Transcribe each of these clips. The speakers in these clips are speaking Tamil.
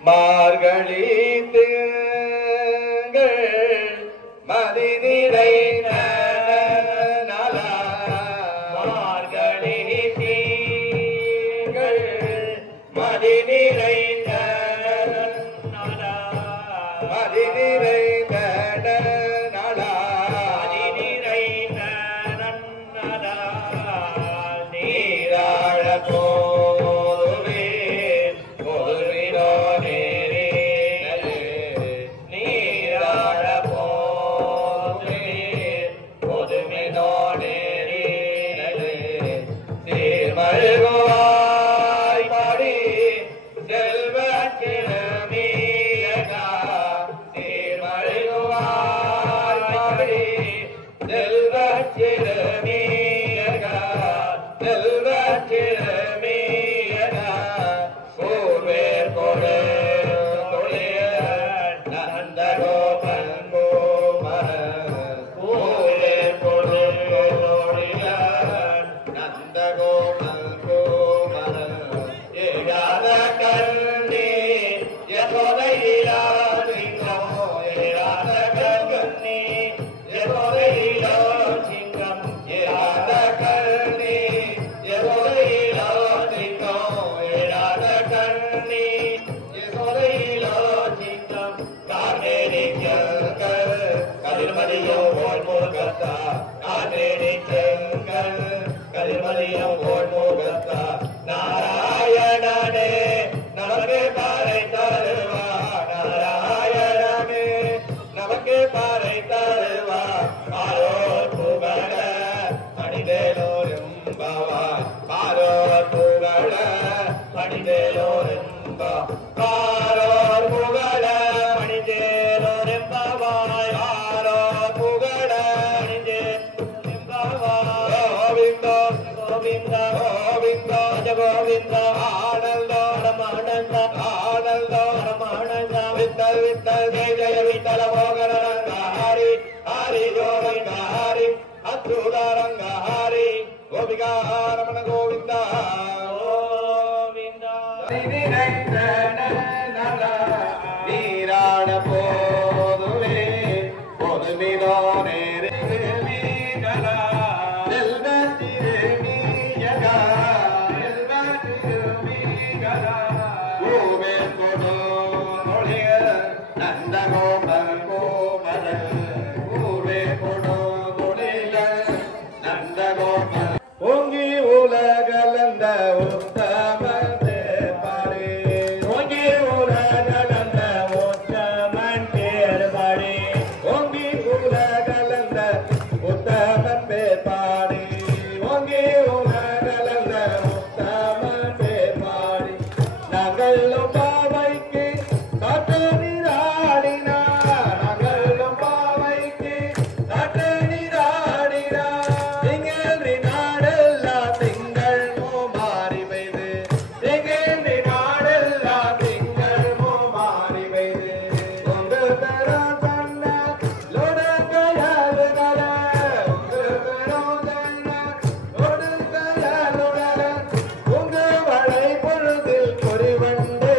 மார்கழி திங்கள் மதி நிறைந்த நலா மார்கழி திங்கள் மதி நிறைந்த நலா மதி நிறைந்த நலா மதி நிறைந்த நலா நீராழ போதுவே பொதுவினோ நீராழ போதுவே பொதுவினோ சீர்மழுகுவாய் பாடி செல்வ கிழமியகா சீர்மழுகுவாய் பாடி செல்வ கிழமியகா செல்வ கிழமியகா பூர்வேர் கொடு தொழிய நந்த கோபன் கோமர பூர்வேர் கொடு தொழிய நந்த கோபன் கோமர ஏகாத கண்ணி யசோதையிலா சிங்கம் ஏகாத கண்ணி யசோதையிலா சிங்கம் ஏகாத கண்ணி யசோதையிலா சிங்கம் ஏகாத கண்ணி யசோதையிலா சிங்கம் கார்மேனிக்கங்கள் கதிர்மதியோ போல் முகத்தா கார்மேனிக்கங்கள் கதிர்மதியோ போல் முகத்தா நாராயணனே நமக்கு பாறை தருவா நாராயணனே நமக்கு பாறை தருவா பாரோர் புகழ மனிதேலோரும்பவா பாரோர் புகழ மனிதேலோரும்பா பாரோர் புகழ மனிதேலோரும்பவாய் பாரோர் புகழ மனிதேலோரும்பவாய் கோவிந்தோ கோவிந்தா கோவிந்தோ கோவிந்தா ஆனந்தோ பரமானந்த ஆனந்தோ பரமானந்த வித்தல் வித்தல் ஜெய ஜெய வித்தல மோகனரங்க ஹரி ஹரி கோவிந்த ஹரி அச்சுதாரங்க ஹரி கோபிகா ரமண கோவிந்தா கோவிந்தா நீராட போதுவே பொதுவினோ நேரா ஓங்கி உலகலந்த உத்தமன் பாடி ஓங்கி உலகலந்த உத்தமன் பாடி ஓங்கி உலகலந்த உத்தமன் பாடி ஓங்கி உலகலந்த உத்தமன் பாடி நாங்களும் பாவைக்கு காற்று நீராடினா நாங்களும் பாவைக்கு காற்று நீராடினா பொருதில் பொறிவண்டு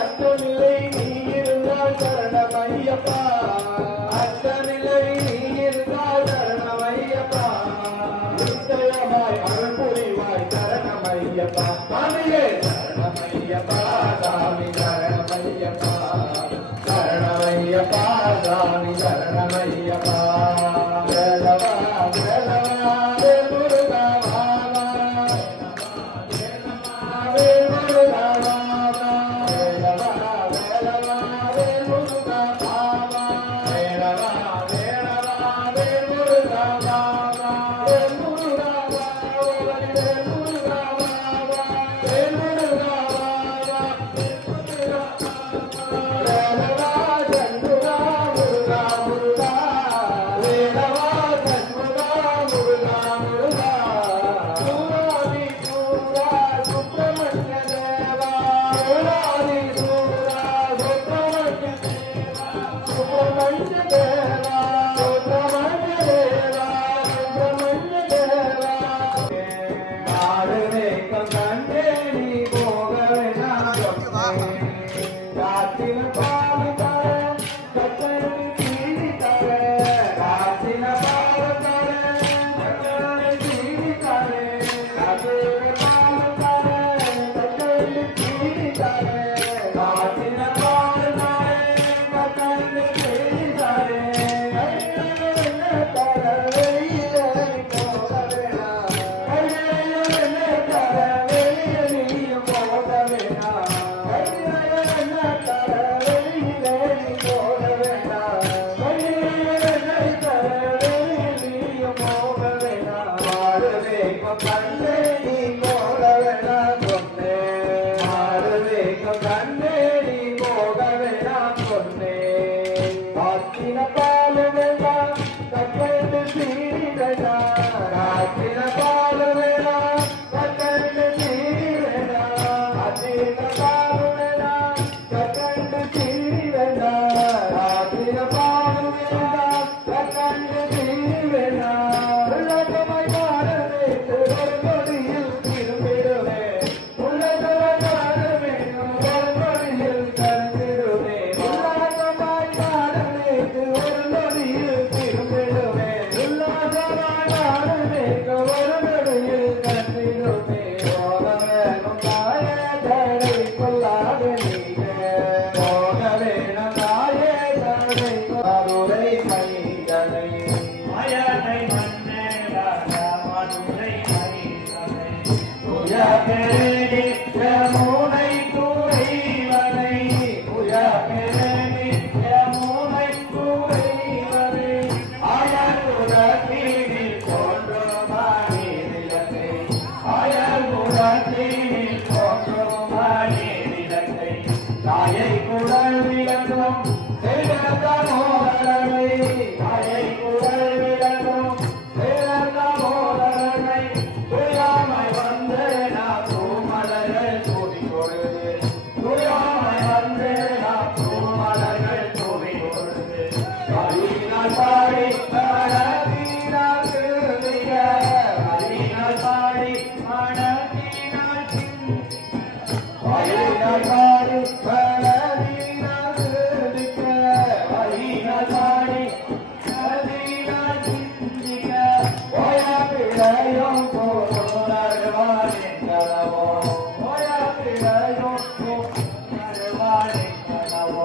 அச்சமில்லை நீ இருந்தால் சாமி சரணமையப்பா வேலவா வேலவா வேல்முருகா வாவா வேல்முருகா வாவா வேலவா வேலவா வேல்முருகா வாவா வேலவா வேலவா வேல்முருகா வாவா வேல்முருகா வாவா வேல்முருகா வாவா வேல்முருகா வாவா வேலவா சண்முகா முருகா முருகா வேலவா சண்முகா முருகா முருகா சூராதி சூரா சுப்பிரமணிய தேவா சூராதி சூரா சுப்பிரமணிய தேவா சுப்பிரமணிய தேவா சுப்பிரமணிய தேவா சுப்பிரமணிய தேவா ஆடுவே கண்டே நீ போக வேண்டாம் காற்றின பால் தர கட்டளை தீடி தர காற்றின பால் தர கட்டளை தீடி தர காற்றின பால் தர கட்டளை தீடி தர காற்றின பால் தர கட்டளை தீடி தர ஐயன தர வெயிலே போக வேணாம் ஐயன தர வெயிலே நீ போக வேணாம் ஐயன தர வெயிலே நீ போக வேணாம் ஐயன தர வெயிலே நீ போக வேணாம் ஆடுவே கண்ணே நீ போக வேணாம் சொன்னே ஆடுவே கண்ணே நீ போக வேணாம் சொன்னே காத்தின பால் வேண்டாம் கட்டளை தீரி வேண்டாம் காத்தின பால் வேண்டாம் கட்டளை தீரி வேண்டாம் காத்தின பால் வேண்டாம் கட்டளை தீரி வேண்டாம் காத்தின பால் வேண்டாம் கட்டளை தீரி வேண்டாம் உள்ளகமாய் மாறவே ஒரு கொடியில் திரும்பிடுவே உள்ளகமாய் மாறவே ஒரு கொடியில் கலந்திடுவே உள்ளகமாய் மாறவே ஒரு கொடியில் திரும்பிடுவே உள்ளகமாய் மாறவே ஒரு கொடியில் கலந்திடுவே போகவேணும் தாயே தடை கொள்ளாதே நீயே போகவேணும் தாயே தடை மதுரை மைதனை மயனை மன்னேராக மதுரை மைதனை உயர்கேணி யமுனை துறைவனை உயர்கேணி யமுனை துறைவனை அயல்புறத்தீனில் தோன்றுமானி நிலத்தை அயல்புறத்தீனில் தோன்றுமானி நிலத்தை தாயை குழல் விளங்கும் சிறந்த மோதலை தாயை குழல் விளங்கும் சிறந்த மோதலை துயாமை வந்து நான் பூமலர்கள் தூவி கொடுது துயாமை வந்து நான் பூமலர்கள் தூவி கொடுது கலினால் பாடி மனதினால் திருந்திய கலினால் பாடி மனதினால் வயினால் பாடி மனதினால் திருந்திக்க வயினால் பாடி மனதினால் சிந்திக்க ஓயா பிழையும் போனருவானின் கனவோ ஓயா பிழையும் போனருவானின் கனவோ